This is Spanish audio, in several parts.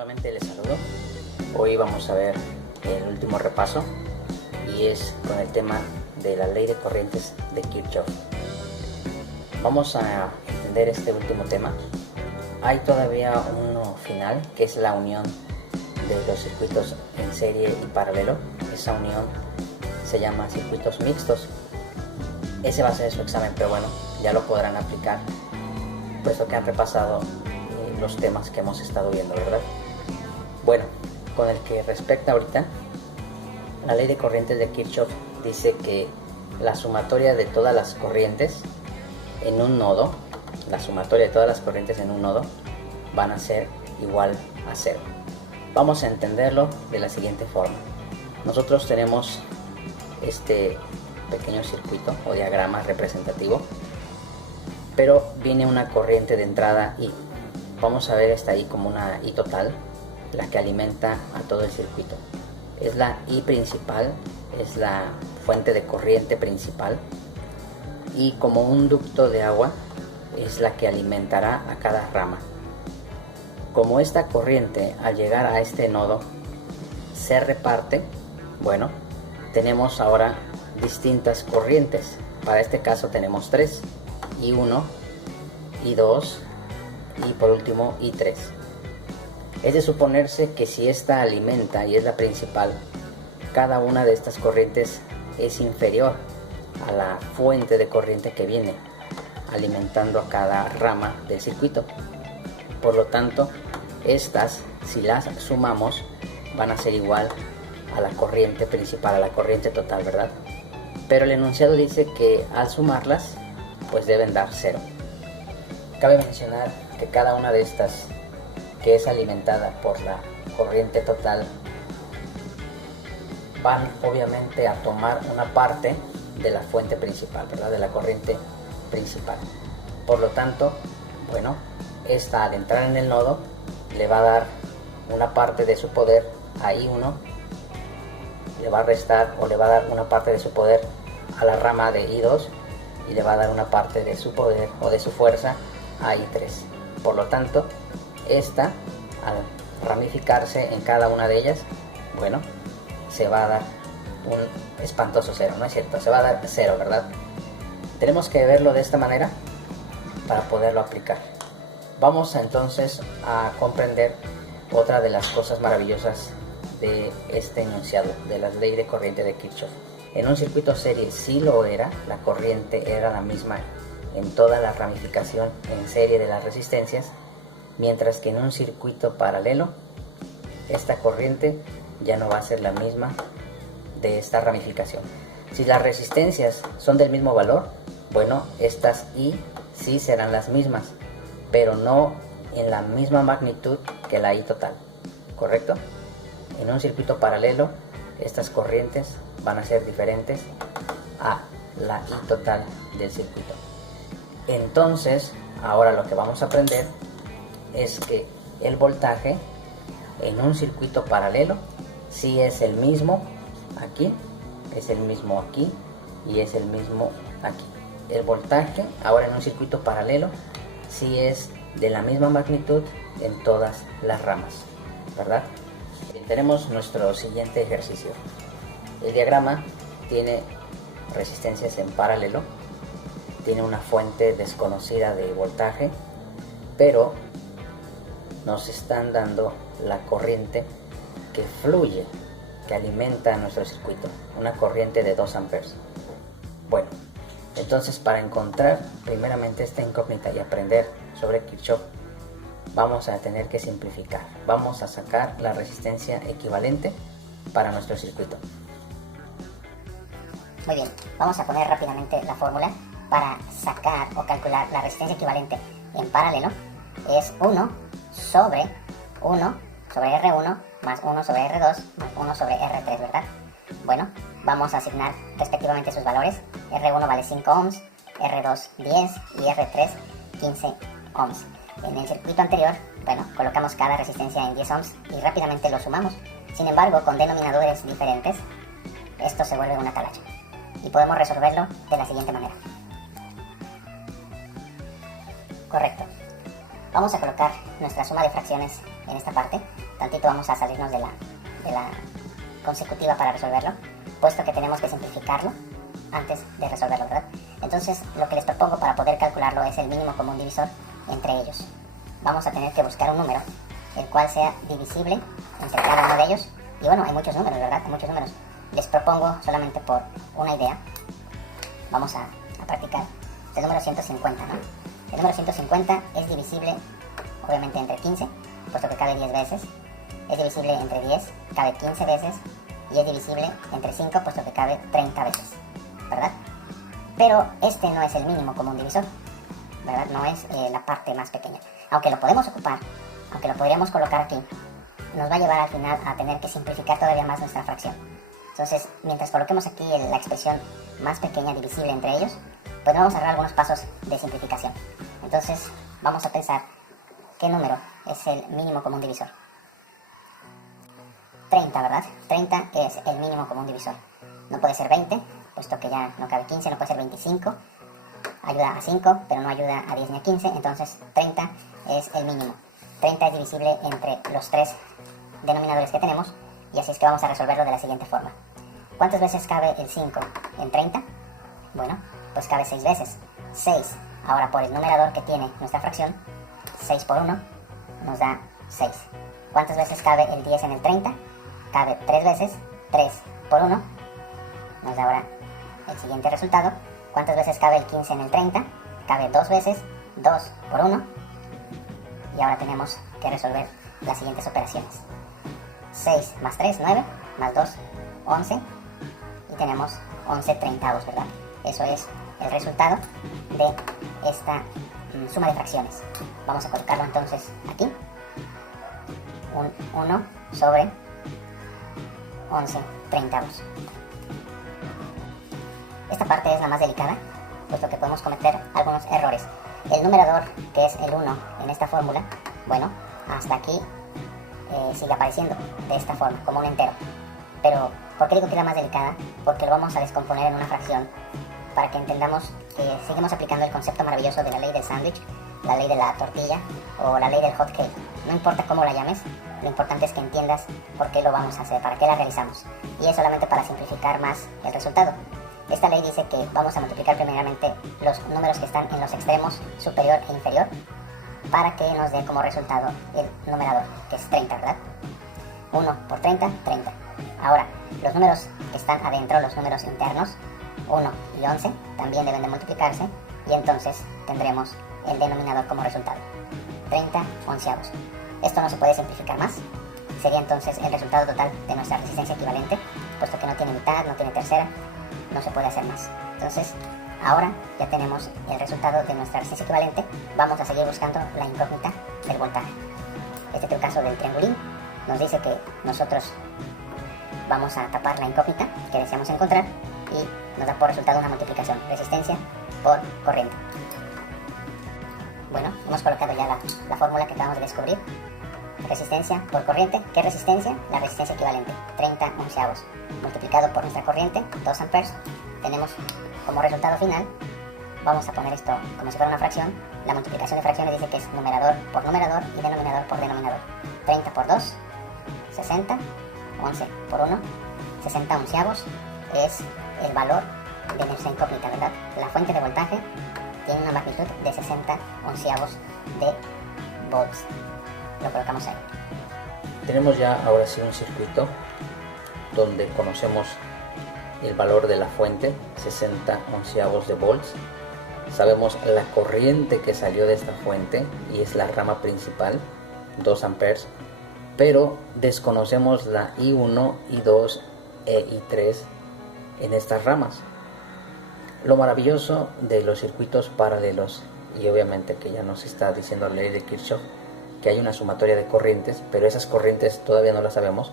Nuevamente les saludo. Hoy vamos a ver el último repaso y es con el tema de la ley de corrientes de Kirchhoff. Vamos a entender este último tema. Hay todavía uno final, que es la unión de los circuitos en serie y paralelo. Esa unión se llama circuitos mixtos. Ese va a ser su examen, pero bueno, ya lo podrán aplicar puesto que han repasado los temas que hemos estado viendo, ¿verdad? Bueno, con el que respecta ahorita, la ley de corrientes de Kirchhoff dice que la sumatoria de todas las corrientes en un nodo, van a ser igual a 0. Vamos a entenderlo de la siguiente forma. Nosotros tenemos este pequeño circuito o diagrama representativo, pero viene una corriente de entrada I. Vamos a ver esta I como una I total, la que alimenta a todo el circuito. Es la I principal, es la fuente de corriente principal, y como un ducto de agua es la que alimentará a cada rama. Como esta corriente al llegar a este nodo se reparte, bueno, tenemos ahora distintas corrientes. Para este caso tenemos 3, I1, I2 y por último I3. Es de suponerse que si esta alimenta y es la principal, cada una de estas corrientes es inferior a la fuente de corriente que viene alimentando a cada rama del circuito. Por lo tanto, estas, si las sumamos, van a ser igual a la corriente principal, a la corriente total, ¿verdad? Pero el enunciado dice que al sumarlas, pues deben dar 0. Cabe mencionar que cada una de estas, que es alimentada por la corriente total, van obviamente a tomar una parte de la fuente principal, ¿verdad? De la corriente principal. Por lo tanto, bueno, esta al entrar en el nodo le va a dar una parte de su poder a I1, le va a restar o le va a dar una parte de su poder a la rama de I2 y le va a dar una parte de su poder o de su fuerza a I3. Por lo tanto, esta al ramificarse en cada una de ellas, bueno, se va a dar un espantoso 0, ¿no es cierto? Se va a dar 0, ¿verdad? Tenemos que verlo de esta manera para poderlo aplicar. Vamos entonces a comprender otra de las cosas maravillosas de este enunciado de la ley de corriente de Kirchhoff. En un circuito serie sí lo era, la corriente era la misma en toda la ramificación en serie de las resistencias, mientras que en un circuito paralelo esta corriente ya no va a ser la misma de esta ramificación. Si las resistencias son del mismo valor, bueno, estas I sí serán las mismas, pero no en la misma magnitud que la I total, ¿correcto? En un circuito paralelo estas corrientes van a ser diferentes a la I total del circuito. Entonces, ahora lo que vamos a aprender es que el voltaje en un circuito paralelo sí es el mismo aquí, es el mismo aquí y es el mismo aquí. El voltaje ahora en un circuito paralelo sí es de la misma magnitud en todas las ramas, ¿verdad? Tenemos nuestro siguiente ejercicio. El diagrama tiene resistencias en paralelo, tiene una fuente desconocida de voltaje, pero nos están dando la corriente que fluye, que alimenta a nuestro circuito, una corriente de 2 amperes. Bueno, entonces para encontrar primeramente esta incógnita y aprender sobre Kirchhoff, vamos a tener que simplificar. Vamos a sacar la resistencia equivalente para nuestro circuito. Muy bien, vamos a poner rápidamente la fórmula para sacar o calcular la resistencia equivalente en paralelo. Es 1 sobre R1 más 1 sobre R2 más 1 sobre R3, ¿verdad? Bueno, vamos a asignar respectivamente sus valores. R1 vale 5 ohms, R2 10 y R3 15 ohms. En el circuito anterior, bueno, colocamos cada resistencia en 10 ohms y rápidamente lo sumamos. Sin embargo, con denominadores diferentes, esto se vuelve una talacha. Y podemos resolverlo de la siguiente manera. Correcto. Vamos a colocar nuestra suma de fracciones en esta parte tantito vamos a salirnos de la consecutiva para resolverlo, puesto que tenemos que simplificarlo antes de resolverlo, ¿verdad? Entonces, lo que les propongo para poder calcularlo es el mínimo común divisor entre ellos. Vamos a tener que buscar un número, el cual sea divisible entre cada uno de ellos. Y bueno, hay muchos números, ¿verdad? Hay muchos números. Les propongo solamente por una idea. Vamos a practicar el número 150, ¿no? El número 150 es divisible, obviamente, entre 15, puesto que cabe 10 veces. Es divisible entre 10, cabe 15 veces. Y es divisible entre 5, puesto que cabe 30 veces, ¿verdad? Pero este no es el mínimo común divisor, ¿verdad? No es la parte más pequeña. Aunque lo podemos ocupar, aunque lo podríamos colocar aquí, nos va a llevar al final a tener que simplificar todavía más nuestra fracción. Entonces, mientras coloquemos aquí la expresión más pequeña divisible entre ellos, pues vamos a dar algunos pasos de simplificación. Entonces, vamos a pensar qué número es el mínimo común divisor. 30, ¿verdad? 30 es el mínimo común divisor. No puede ser 20, puesto que ya no cabe 15, no puede ser 25. Ayuda a 5, pero no ayuda a 10 ni a 15, entonces 30 es el mínimo. 30 es divisible entre los tres denominadores que tenemos, y así es que vamos a resolverlo de la siguiente forma. ¿Cuántas veces cabe el 5 en 30? Bueno, pues cabe 6 veces. 6, ahora por el numerador que tiene nuestra fracción, 6 por 1 nos da 6. ¿Cuántas veces cabe el 10 en el 30? Cabe 3 veces. 3 por 1 nos da ahora el siguiente resultado. ¿Cuántas veces cabe el 15 en el 30? Cabe 2 veces. 2 por 1. Y ahora tenemos que resolver las siguientes operaciones. 6 más 3, 9, más 2, 11. Y tenemos 11 treintavos, ¿verdad? Eso es el resultado de esta suma de fracciones. Vamos a colocarlo entonces aquí. Un 1 sobre 11 treintavos. Esta parte es la más delicada, puesto que podemos cometer algunos errores. El numerador, que es el 1 en esta fórmula, bueno, hasta aquí sigue apareciendo de esta forma, como un entero. Pero, ¿por qué digo que es la más delicada? Porque lo vamos a descomponer en una fracción para que entendamos que seguimos aplicando el concepto maravilloso de la ley del sándwich, la ley de la tortilla o la ley del hot cake. No importa cómo la llames, lo importante es que entiendas por qué lo vamos a hacer, para qué la realizamos. Y es solamente para simplificar más el resultado. Esta ley dice que vamos a multiplicar primeramente los números que están en los extremos superior e inferior para que nos dé como resultado el numerador, que es 30, ¿verdad? 1 por 30, 30. Ahora, los números que están adentro, los números internos, 1 y 11, también deben de multiplicarse y entonces tendremos el denominador como resultado, 30 onceavos. Esto no se puede simplificar más. Sería entonces el resultado total de nuestra resistencia equivalente, puesto que no tiene mitad, no tiene tercera, no se puede hacer más. Entonces, ahora ya tenemos el resultado de nuestra resistencia equivalente. Vamos a seguir buscando la incógnita del voltaje. Este es el caso del triangulín. Nos dice que nosotros vamos a tapar la incógnita que deseamos encontrar y nos da por resultado una multiplicación, resistencia por corriente. Bueno, hemos colocado ya la fórmula que acabamos de descubrir. Resistencia por corriente. ¿Qué resistencia? La resistencia equivalente, 30 onceavos, multiplicado por nuestra corriente, 2 amperes. Tenemos como resultado final, vamos a poner esto como si fuera una fracción. La multiplicación de fracciones dice que es numerador por numerador y denominador por denominador. 30 por 2, 60, 11 por 1, 60 onceavos es el valor de nuestra incógnita, ¿verdad? La fuente de voltaje tiene una magnitud de 60 onceavos de volts. Lo colocamos ahí. Tenemos ya ahora sí un circuito donde conocemos el valor de la fuente, 60 onceavos de volts. Sabemos la corriente que salió de esta fuente y es la rama principal, 2 amperes, pero desconocemos la I1, I2 e I3 en estas ramas. Lo maravilloso de los circuitos paralelos, y obviamente que ya nos está diciendo la ley de Kirchhoff, que hay una sumatoria de corrientes, pero esas corrientes todavía no las sabemos.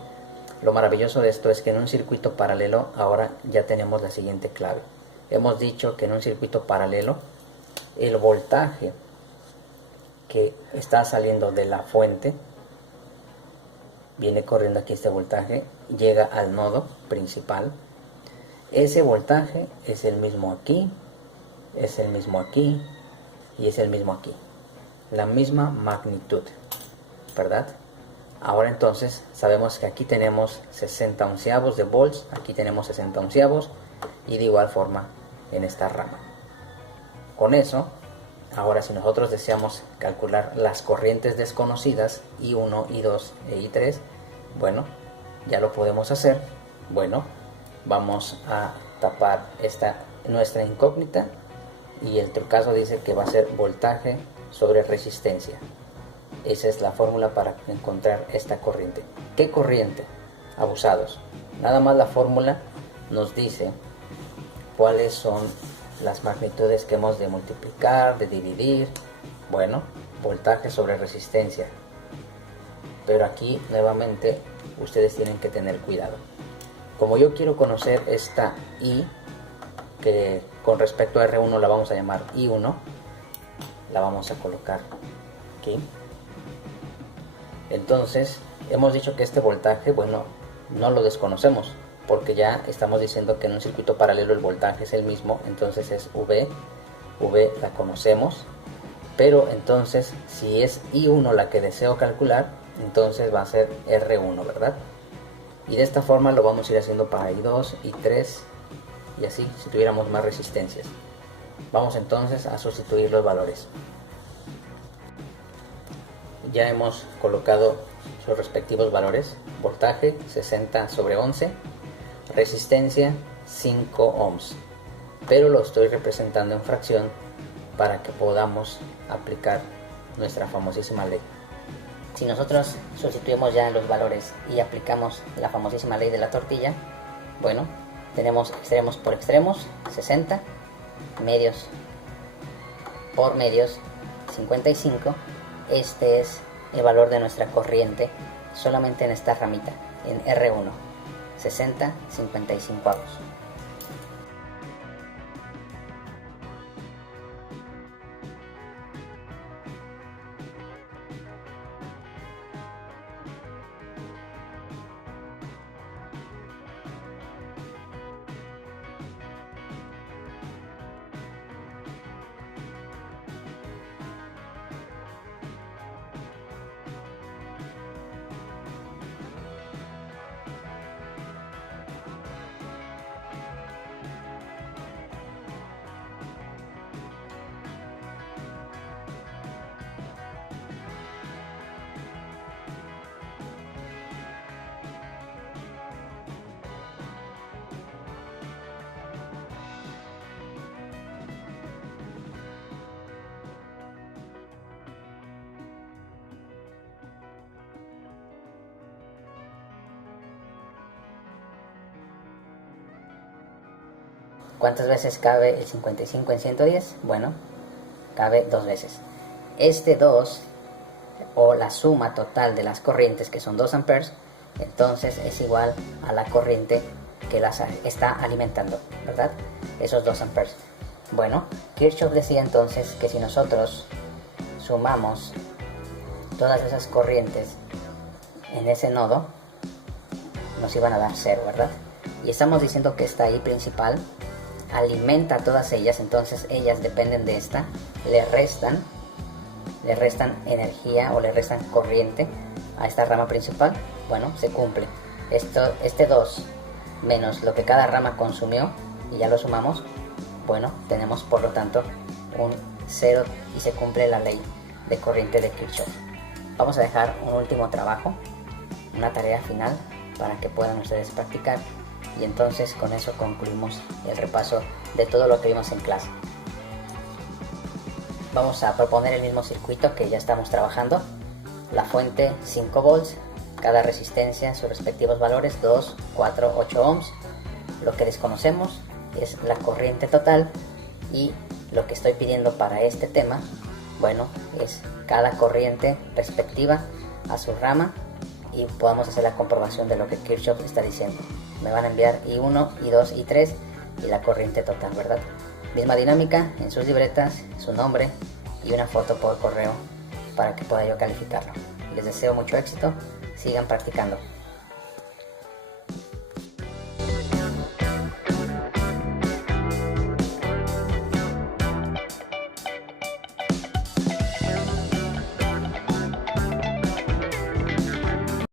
Lo maravilloso de esto es que en un circuito paralelo ahora ya tenemos la siguiente clave. Hemos dicho que en un circuito paralelo el voltaje que está saliendo de la fuente, viene corriendo aquí este voltaje, llega al nodo principal. Ese voltaje es el mismo aquí, es el mismo aquí y es el mismo aquí. La misma magnitud, ¿verdad? Ahora entonces sabemos que aquí tenemos 60 onceavos de volts, aquí tenemos 60 onceavos y de igual forma en esta rama. Con eso, ahora si nosotros deseamos calcular las corrientes desconocidas I1, I2 e I3, bueno, ya lo podemos hacer. Bueno, vamos a tapar nuestra incógnita y el trucazo dice que va a ser voltaje sobre resistencia. Esa es la fórmula para encontrar esta corriente. ¿Qué corriente? Abusados. Nada más la fórmula nos dice cuáles son las magnitudes que hemos de multiplicar, de dividir. Bueno, voltaje sobre resistencia. Pero aquí nuevamente ustedes tienen que tener cuidado. Como yo quiero conocer esta I, que con respecto a R1 la vamos a llamar I1, la vamos a colocar aquí. Entonces, hemos dicho que este voltaje, bueno, no lo desconocemos, porque ya estamos diciendo que en un circuito paralelo el voltaje es el mismo, entonces es V la conocemos, pero entonces si es I1 la que deseo calcular, entonces va a ser R1, ¿verdad? Y de esta forma lo vamos a ir haciendo para I2, I3 y así si tuviéramos más resistencias. Vamos entonces a sustituir los valores. Ya hemos colocado sus respectivos valores. Voltaje 60 sobre 11, resistencia 5 ohms, pero lo estoy representando en fracción para que podamos aplicar nuestra famosísima ley. Si nosotros sustituimos ya los valores y aplicamos la famosísima ley de la tortilla, bueno, tenemos extremos por extremos 60, medios por medios 55. Este es el valor de nuestra corriente solamente en esta ramita, en R1, 60, 55 avos. ¿Cuántas veces cabe el 55 en 110? Bueno, cabe 2 veces. Este 2, o la suma total de las corrientes, que son 2 amperes, entonces es igual a la corriente que las está alimentando, ¿verdad? Esos 2 amperes. Bueno, Kirchhoff decía entonces que si nosotros sumamos todas esas corrientes en ese nodo, nos iban a dar 0, ¿verdad? Y estamos diciendo que esta I principal alimenta a todas ellas, entonces ellas dependen de esta, le restan energía o le restan corriente a esta rama principal. Bueno, se cumple. Este 2 menos lo que cada rama consumió, y ya lo sumamos, bueno, tenemos por lo tanto un 0 y se cumple la ley de corriente de Kirchhoff. Vamos a dejar un último trabajo, una tarea final para que puedan ustedes practicar, y entonces con eso concluimos el repaso de todo lo que vimos en clase. Vamos a proponer el mismo circuito que ya estamos trabajando. La fuente 5 volts, cada resistencia sus respectivos valores 2, 4, 8 ohms. Lo que desconocemos es la corriente total, y lo que estoy pidiendo para este tema, bueno, es cada corriente respectiva a su rama, y podamos hacer la comprobación de lo que Kirchhoff está diciendo. Me van a enviar I1, I2, I3 y la corriente total, ¿verdad? Misma dinámica en sus libretas, su nombre y una foto por correo para que pueda yo calificarlo. Les deseo mucho éxito, sigan practicando.